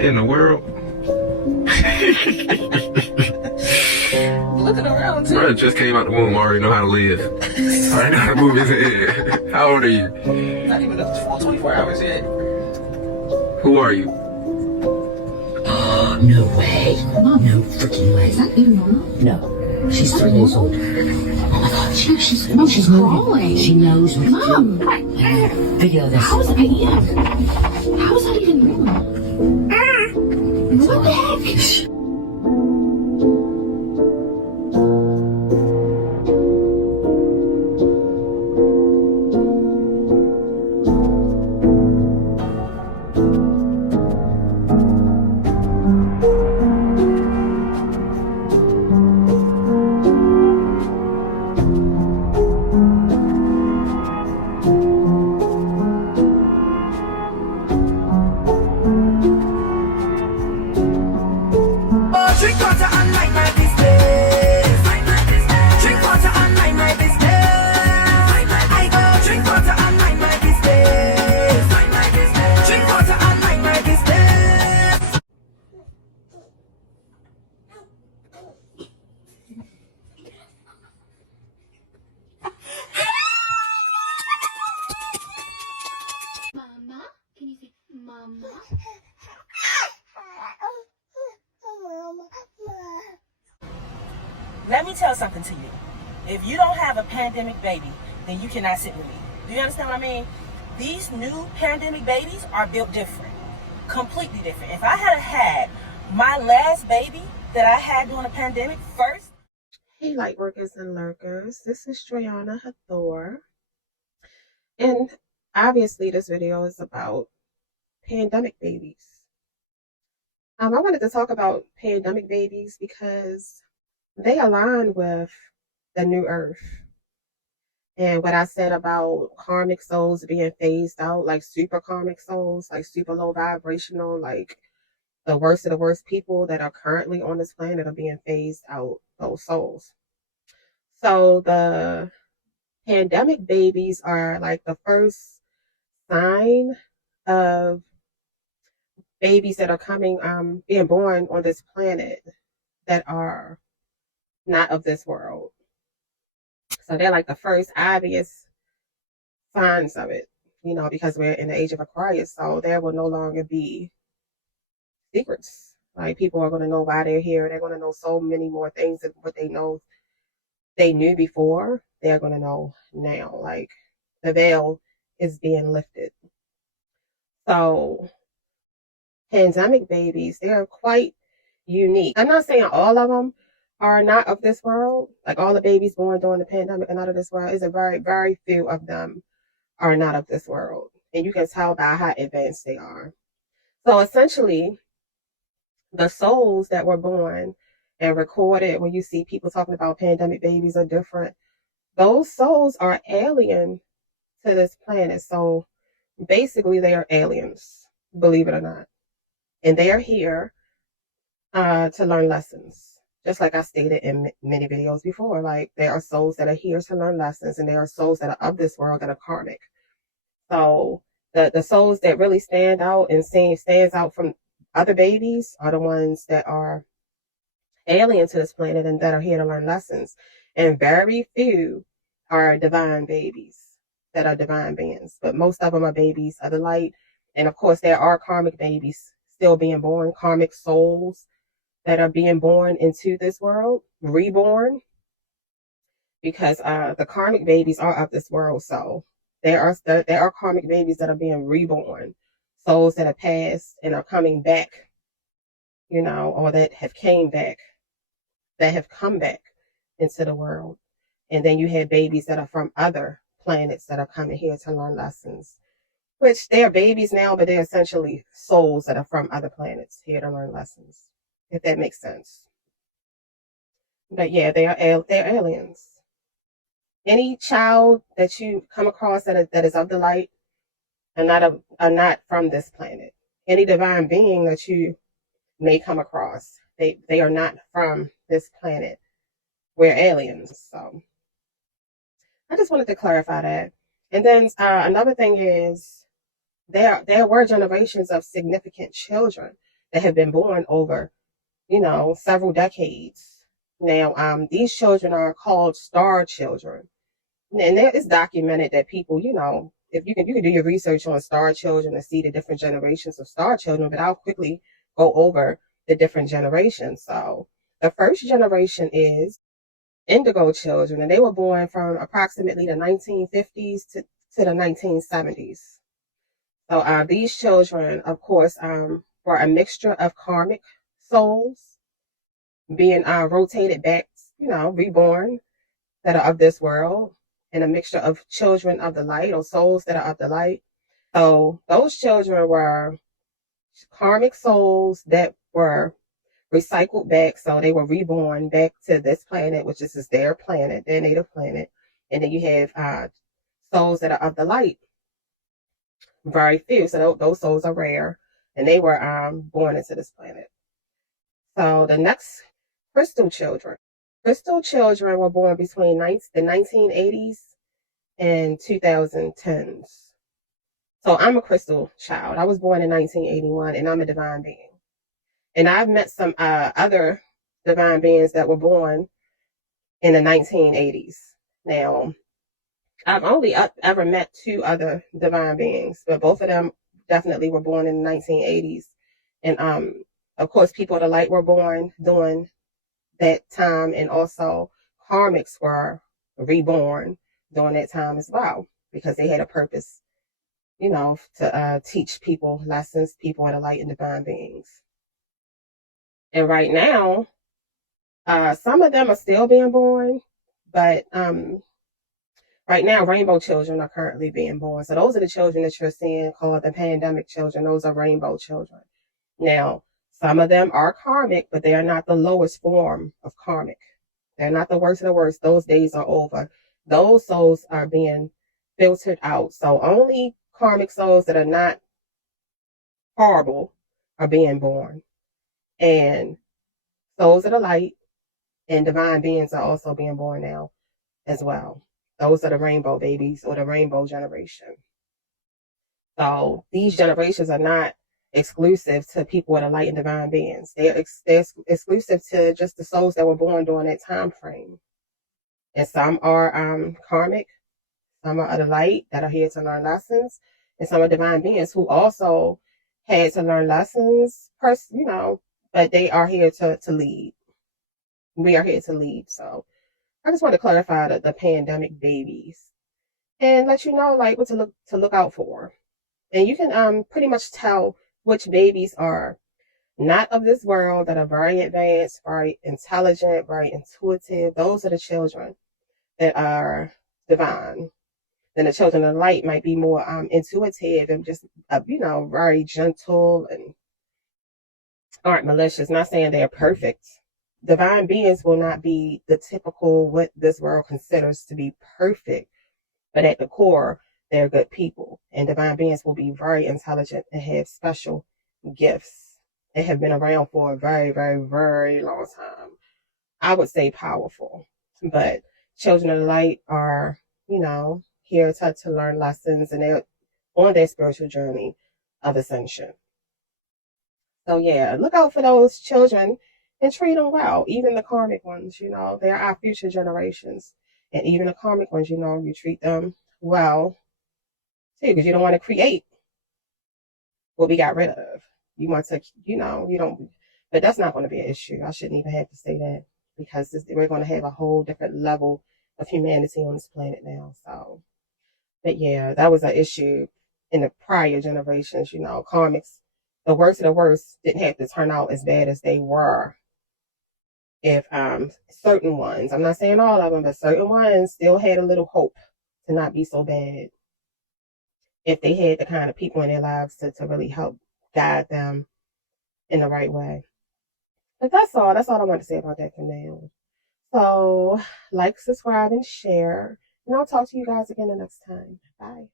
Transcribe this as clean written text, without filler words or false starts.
What in the world? Looking around too. Bro just came out the womb, already know how to live. Already know how to move his head. How old are you? Not even a full 24 hours yet. Who are you? Oh, no way. Mom, no freaking way. Is that even normal? No. She's 3 days old. Oh my God, she's She's crawling. moving. She knows what Mom, to do. Video this. how is that even normal? What the heck? Drink water and mind my business. Drink water and mind my business. I go drink water and mind my business. Drink water and mind my business. Mama, can you say Mama? Let me tell something to you. If you don't have a pandemic baby, then you cannot sit with me. Do you understand what I mean? These new pandemic babies are built different. Completely different. If I had my last baby that I had during the pandemic first. Hey, light workers and lurkers. This is Joyana Hathor. And obviously this video is about pandemic babies. I wanted to talk about pandemic babies because they align with the new earth. And what I said about karmic souls being phased out, like super karmic souls, like super low vibrational, like the worst of the worst people that are currently on this planet are being phased out, those souls. So the pandemic babies are like the first sign of babies that are coming, being born on this planet that are not of this world. So they're like the first obvious signs of it, you know, because we're in the age of Aquarius. So there will no longer be secrets. Like people are going to know why they're here. They're going to know so many more things than what they knew before. They're going to know now. Like the veil is being lifted. So pandemic babies, they're quite unique. I'm not saying all of them are not of this world. Like all the babies born during the pandemic are not of this world. It's a very, very few of them are not of this world. And you can tell by how advanced they are. So essentially, the souls that were born and recorded, when you see people talking about pandemic babies are different, those souls are alien to this planet. So basically they are aliens, believe it or not. And they are here to learn lessons. Just like I stated in many videos before, like there are souls that are here to learn lessons, and there are souls that are of this world that are karmic. So the souls that really stand out and stands out from other babies are the ones that are alien to this planet and that are here to learn lessons. And very few are divine babies that are divine beings, but most of them are babies of the light. And of course, there are karmic babies still being born, karmic souls that are being born into this world, reborn, because the karmic babies are of this world. So there are karmic babies that are being reborn, souls that have passed and are coming back, you know, or that have come back into the world. And then you have babies that are from other planets that are coming here to learn lessons, which they're babies now, but they're essentially souls that are from other planets here to learn lessons, if that makes sense. But yeah, they're aliens. Any child that you come across that is of the light are not from this planet. Any divine being that you may come across, they are not from this planet. We're aliens. So I just wanted to clarify that. And then another thing is there were generations of significant children that have been born over, several decades. Now, these children are called star children. And it's documented that people, if you can do your research on star children and see the different generations of star children, but I'll quickly go over the different generations. So the first generation is indigo children, and they were born from approximately the 1950s to the 1970s. So these children, of course, were a mixture of karmic souls being rotated back, reborn, that are of this world, and a mixture of children of the light, or souls that are of the light. So those children were karmic souls that were recycled back. So they were reborn back to this planet, which is their planet, their native planet. And then you have souls that are of the light. Very few. So those souls are rare. And they were born into this planet. So the next, crystal children. Crystal children were born between the 1980s and 2010s. So I'm a crystal child. I was born in 1981, and I'm a divine being. And I've met some other divine beings that were born in the 1980s. Now, I've only ever met 2 other divine beings, but both of them definitely were born in the 1980s. And of course, people of the light were born during that time, and also karmics were reborn during that time as well, because they had a purpose, to teach people lessons, people of the light and divine beings. And right now, some of them are still being born, but right now, rainbow children are currently being born. So those are the children that you're seeing called the pandemic children. Those are rainbow children. Now, some of them are karmic, but they are not the lowest form of karmic. They're not the worst of the worst. Those days are over. Those souls are being filtered out. So only karmic souls that are not horrible are being born. And souls of the light and divine beings are also being born now as well. Those are the rainbow babies, or the rainbow generation. So these generations are not exclusive to people with a light and divine beings. They're exclusive to just the souls that were born during that time frame. And some are karmic, some are of the light that are here to learn lessons, and some are divine beings who also had to learn lessons, but they are here to lead. We are here to lead. So I just want to clarify the pandemic babies and let you know what to look out for. And you can pretty much tell which babies are not of this world, that are very advanced, very intelligent, very intuitive. Those are the children that are divine. Then the children of light might be more intuitive and just very gentle and aren't malicious. Not saying they're perfect. Divine beings will not be the typical what this world considers to be perfect, but at the core, they're good people. And divine beings will be very intelligent and have special gifts. They have been around for a very, very, very long time. I would say powerful. But children of the light are, here to learn lessons, and they're on their spiritual journey of ascension. So yeah, look out for those children and treat them well. Even the karmic ones, they're our future generations. And even the karmic ones, you treat them well too, because you don't want to create what we got rid of. You want to, you don't, but that's not going to be an issue. I shouldn't even have to say that, because we're going to have a whole different level of humanity on this planet now. So, but yeah, that was an issue in the prior generations. Karmics, the worst of the worst, didn't have to turn out as bad as they were. If certain ones, I'm not saying all of them, but certain ones still had a little hope to not be so bad, if they had the kind of people in their lives to really help guide them in the right way. But that's all I want to say about that for now. So subscribe, and share, and I'll talk to you guys again the next time. Bye.